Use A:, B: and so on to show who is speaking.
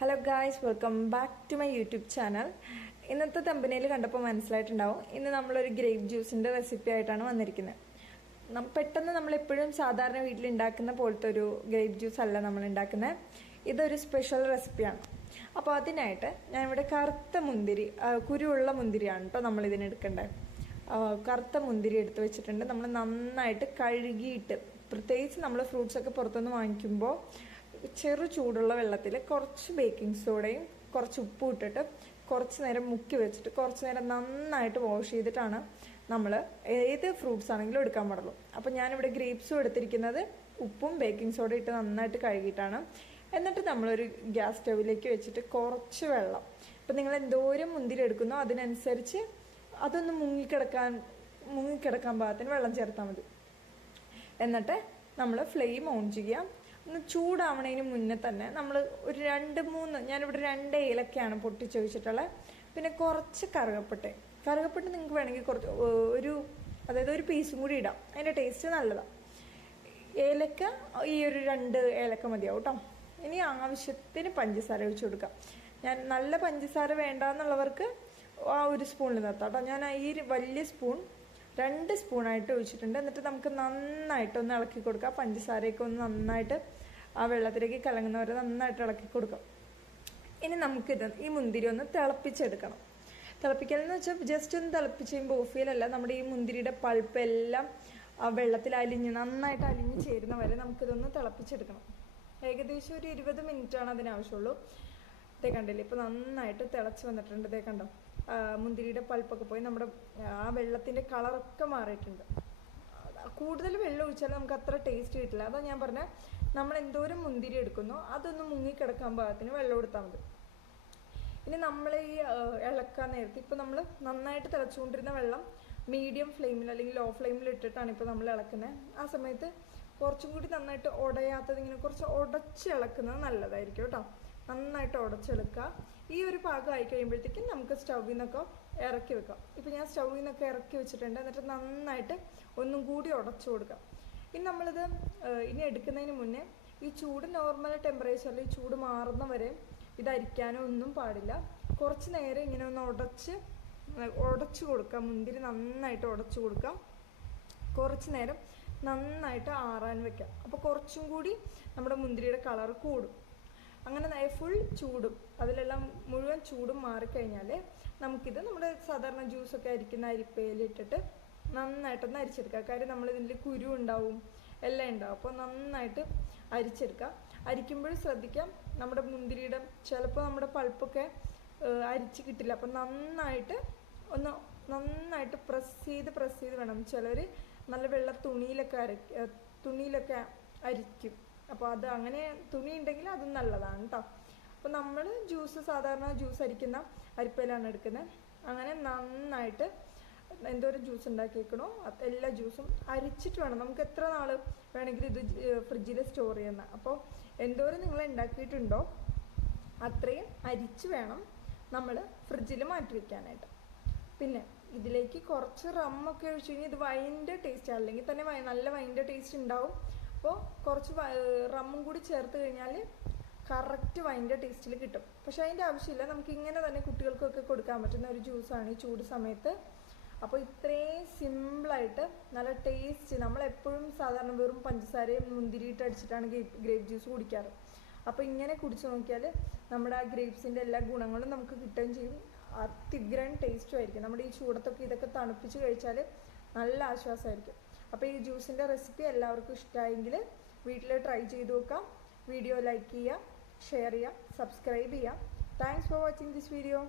A: Hello guys welcome back to my YouTube channel ഇന്നത്തെ തമ്പനയിൽ കണ്ടപ്പോൾ മനസ്സിലായിട്ടുണ്ടാവും. ഇന്ന് നമ്മളൊരു ഗ്രേപ്പ് ജ്യൂസിന്റെ റെസിപ്പി ആയിട്ടാണ് വന്നിരിക്കുന്നത്. പെട്ടെന്ന് നമ്മളെപ്പോഴും സാധാരണ വീട്ടിൽ ഉണ്ടാക്കുന്ന പോലത്തെ ഒരു ഗ്രേപ്പ് ജ്യൂസ് അല്ല നമ്മൾ ഉണ്ടാക്കുന്നത്. ഇതൊരു സ്പെഷ്യൽ റെസിപ്പിയാണ് അപ്പോൾ അതിനായിട്ട് ഞാൻ ഇവിടെ കറുത്ത മുന്തിരി കുരുവുള്ള മുന്തിരിയാണ് കേട്ടോ നമ്മൾ ഇതിനെടുക്കേണ്ടത് കറുത്ത മുന്തിരി എടുത്ത് വെച്ചിട്ടുണ്ട്. നമ്മൾ നന്നായിട്ട് കഴുകിയിട്ട് പ്രത്യേകിച്ച് നമ്മൾ ഫ്രൂട്ട്സൊക്കെ പുറത്തുനിന്ന് വാങ്ങിക്കുമ്പോൾ ചെറു ചൂടുള്ള വെള്ളത്തിൽ കുറച്ച് ബേക്കിംഗ് സോഡയും കുറച്ച് ഉപ്പും ഇട്ടിട്ട് കുറച്ച് നേരം മുക്കി വെച്ചിട്ട് കുറച്ച് നേരം നന്നായിട്ട് വാഷ് ചെയ്തിട്ടാണ് നമ്മൾ ഏത് ഫ്രൂട്ട്സ് ആണെങ്കിലും എടുക്കാൻ പാടുള്ളൂ. അപ്പോൾ ഞാനിവിടെ ഗ്രേപ്സും എടുത്തിരിക്കുന്നത് ഉപ്പും ബേക്കിംഗ് സോഡ ഇട്ട് നന്നായിട്ട് കഴുകിയിട്ടാണ്. എന്നിട്ട് നമ്മളൊരു ഗ്യാസ് സ്റ്റവിലേക്ക് വെച്ചിട്ട് കുറച്ച് വെള്ളം. അപ്പം നിങ്ങൾ എന്തോരം മുന്തിരി എടുക്കുന്നോ അതിനനുസരിച്ച് അതൊന്ന് മുങ്ങിക്കിടക്കാൻ മുങ്ങിക്കിടക്കാൻ പാകത്തിന് വെള്ളം ചേർത്താൽ മതി. എന്നിട്ട് നമ്മൾ ഫ്ലെയിം ഓൺ ചെയ്യാം. ചൂടാവണതിന് മുന്നേ തന്നെ നമ്മൾ ഒരു രണ്ട് മൂന്ന് ഞാനിവിടെ രണ്ട് ഏലക്കയാണ് പൊട്ടിച്ച് വെച്ചിട്ടുള്ളത് പിന്നെ കുറച്ച് കറുകപ്പട്ട. കറുകപ്പട്ട നിങ്ങൾക്ക് വേണമെങ്കിൽ കുറച്ച് ഒരു അതായത് ഒരു പീസും കൂടി ഇടാം. അതിന്റെ ടേസ്റ്റ് നല്ലതാണ് ഏലക്ക ഈ ഒരു രണ്ട് ഏലക്ക മതിയാവും കേട്ടോ ഇനി ആവശ്യത്തിന് പഞ്ചസാര ഒഴിച്ചു കൊടുക്കാം. ഞാൻ നല്ല പഞ്ചസാര വേണ്ടാന്നുള്ളവർക്ക് ആ ഒരു സ്പൂണിൽ നിർത്താം കേട്ടോ ഞാൻ ഈ വലിയ സ്പൂൺ രണ്ട് സ്പൂണായിട്ട് ഒഴിച്ചിട്ടുണ്ട്. എന്നിട്ട് നമുക്ക് നന്നായിട്ട് ഒന്ന് ഇളക്കി കൊടുക്കാം. പഞ്ചസാരയൊക്കെ ഒന്ന് നന്നായിട്ട് ആ വെള്ളത്തിലേക്ക് കലങ്ങുന്നവരെ നന്നായിട്ട് ഇളക്കി കൊടുക്കാം. ഇനി നമുക്കിത് ഈ മുന്തിരി ഒന്ന് തിളപ്പിച്ചെടുക്കണം. തിളപ്പിക്കൽ എന്ന് വെച്ചാൽ ജസ്റ്റ് ഒന്ന് തിളപ്പിച്ച് കഴിയുമ്പോൾ ഓഫിയിലല്ല നമ്മുടെ ഈ മുന്തിരിയുടെ പൾപ്പ് എല്ലാം ആ വെള്ളത്തിൽ അലിഞ്ഞ് നന്നായിട്ട് അലിഞ്ഞ് ചേരുന്ന വരെ നമുക്കിതൊന്ന് തിളപ്പിച്ചെടുക്കണം. ഏകദേശം ഒരു ഇരുപത് മിനിറ്റാണ് അതിനാവശ്യമുള്ളൂ ഇതേ കണ്ടില്ലേ? ഇപ്പോൾ നന്നായിട്ട് തിളച്ച് വന്നിട്ടുണ്ട്. ഇതേ കണ്ടോ? മുന്തിരിയുടെ പൾപ്പൊക്കെ പോയി നമ്മുടെ ആ വെള്ളത്തിന്റെ കളറൊക്കെ മാറിയിട്ടുണ്ട്. കൂടുതൽ വെള്ളം ഒഴിച്ചാൽ നമുക്ക് അത്ര ടേസ്റ്റ് കിട്ടില്ല. അതാ ഞാൻ പറഞ്ഞ നമ്മൾ എന്തോരം മുന്തിരി എടുക്കുന്നു അതൊന്ന് മുങ്ങിക്കിടക്കാൻ പാകത്തിന് വെള്ളം കൊടുത്താൽ മതി. ഇനി നമ്മൾ ഈ ഇളക്കാൻ നേരത്തെ ഇപ്പോൾ നമ്മൾ നന്നായിട്ട് തിളച്ചുകൊണ്ടിരുന്ന വെള്ളം മീഡിയം ഫ്ലെയിമിൽ അല്ലെങ്കിൽ ലോ ഫ്ലെയിമിൽ ഇട്ടിട്ടാണ് ഇപ്പോൾ നമ്മൾ ഇളക്കുന്നത് ആ സമയത്ത് കുറച്ചും കൂടി നന്നായിട്ട് ഉടയാത്തത് ഇങ്ങനെ കുറച്ച് ഉടച്ച് ഇളക്കുന്നത് നല്ലതായിരിക്കും കേട്ടോ. നന്നായിട്ട് ഉടച്ചെടുക്കുക ഈ ഒരു പാകം ആയി കഴിയുമ്പോഴത്തേക്കും നമുക്ക് സ്റ്റൗവിൽ നിന്നൊക്കെ ഇറക്കി വെക്കാം. ഇപ്പം ഞാൻ സ്റ്റൗവിൽ നിന്നൊക്കെ ഇറക്കി വെച്ചിട്ടുണ്ട്. എന്നിട്ട് നന്നായിട്ട് ഒന്നും കൂടി ഉടച്ചു കൊടുക്കാം. ഇനി നമ്മളിത് ഇനി എടുക്കുന്നതിന് മുന്നേ ഈ ചൂട് നോർമൽ ടെമ്പറേച്ചറിൽ ഈ ചൂട് മാറുന്ന വരെ ഇത് ഒന്നും പാടില്ല. കുറച്ച് നേരം ഇങ്ങനെ ഒന്ന് ഉടച്ച് ഉടച്ചു കൊടുക്കാം. മുന്തിരി നന്നായിട്ട് ഉടച്ചു കൊടുക്കാം. കുറച്ച് നേരം നന്നായിട്ട് ആറാൻ വെക്കാം. അപ്പോൾ കുറച്ചും കൂടി നമ്മുടെ മുന്തിരിയുടെ കളർ കൂടും. അങ്ങനെ ഫുൾ ചൂടും. അതിലെല്ലാം മുഴുവൻ ചൂടും മാറിക്കഴിഞ്ഞാൽ നമുക്കിത് നമ്മുടെ സാധാരണ ജ്യൂസൊക്കെ അരിക്കുന്ന അരിപ്പയിലിട്ടിട്ട് നന്നായിട്ടൊന്ന് അരിച്ചെടുക്കാം കാര്യം നമ്മളിതിന്റെ കുരു ഉണ്ടാവും എല്ലാം ഉണ്ടാവും. അപ്പോൾ നന്നായിട്ട് അരിച്ചെടുക്കാം അരിക്കുമ്പോഴും ശ്രദ്ധിക്കാം നമ്മുടെ മുന്തിരിയുടെ ചിലപ്പോൾ നമ്മുടെ പൾപ്പൊക്കെ അരിച്ച് കിട്ടില്ല. അപ്പം നന്നായിട്ട് ഒന്ന് നന്നായിട്ട് പ്രസ് ചെയ്ത് പ്രസ് ചെയ്ത് വേണം. ചിലർ നല്ല വെള്ള തുണിയിലൊക്കെ അരക്ക തുണിയിലൊക്കെ അരിക്കും. അപ്പോൾ അത് അങ്ങനെ തുണി ഉണ്ടെങ്കിൽ അതും നല്ലതാണ് കേട്ടോ അപ്പോൾ നമ്മൾ ജ്യൂസ് സാധാരണ ജ്യൂസ് അരിക്കുന്ന അരിപ്പയിലാണ് എടുക്കുന്നത് അങ്ങനെ നന്നായിട്ട് എന്തോരം ജ്യൂസ് ഉണ്ടാക്കിയേക്കണോ. എല്ലാ ജ്യൂസും അരിച്ചിട്ട് വേണം. നമുക്ക് എത്ര നാൾ വേണമെങ്കിലും ഇത് ഫ്രിഡ്ജിൽ സ്റ്റോർ ചെയ്യുന്ന. അപ്പോൾ എന്തോരം നിങ്ങൾ ഉണ്ടാക്കിയിട്ടുണ്ടോ അത്രയും അരിച്ച് വേണം നമ്മൾ ഫ്രിഡ്ജിൽ മാറ്റി വെക്കാനായിട്ട്. പിന്നെ ഇതിലേക്ക് കുറച്ച് റമ്മൊക്കെ ഒഴിച്ച് കഴിഞ്ഞാൽ ഇത് വൈന്റെ ടേസ്റ്റ് അല്ലെങ്കിൽ തന്നെ നല്ല വൈന്റെ ടേസ്റ്റ് ഉണ്ടാവും. അപ്പോൾ കുറച്ച് റമ്മും കൂടി ചേർത്ത് കഴിഞ്ഞാൽ കറക്റ്റ് വൈന്റെ ടേസ്റ്റിൽ കിട്ടും. പക്ഷേ അതിന്റെ ആവശ്യമില്ല. നമുക്ക് ഇങ്ങനെ തന്നെ കുട്ടികൾക്കൊക്കെ കൊടുക്കാൻ പറ്റുന്ന ഒരു ജ്യൂസാണ് ഈ ചൂട് സമയത്ത്. അപ്പോൾ ഇത്രയും സിമ്പിളായിട്ട് നല്ല ടേസ്റ്റ് നമ്മളെപ്പോഴും സാധാരണ വെറും പഞ്ചസാരയും മുന്തിരിയിട്ട് അടിച്ചിട്ടാണ് ഗ്രേപ്പ് ജ്യൂസ് കുടിക്കാറ്. അപ്പോൾ ഇങ്ങനെ കുടിച്ച് നോക്കിയാൽ നമ്മുടെ ആ ഗ്രേപ്സിന്റെ എല്ലാ ഗുണങ്ങളും നമുക്ക് കിട്ടുകയും ചെയ്യും. അതിഗ്രൻ ടേസ്റ്റും ആയിരിക്കും. നമ്മുടെ ഈ ചൂടത്തൊക്കെ ഇതൊക്കെ തണുപ്പിച്ച് കഴിച്ചാൽ നല്ല ആശ്വാസമായിരിക്കും അപ്പോൾ ഈ ജ്യൂസിന്റെ റെസിപ്പി എല്ലാവർക്കും ഇഷ്ടമായെങ്കിൽ വീട്ടിൽ ട്രൈ ചെയ്ത് നോക്കാം. വീഡിയോ ലൈക്ക് ചെയ്യുക ഷെയർ ചെയ്യുക സബ്സ്ക്രൈബ് ചെയ്യുക thanks for watching this video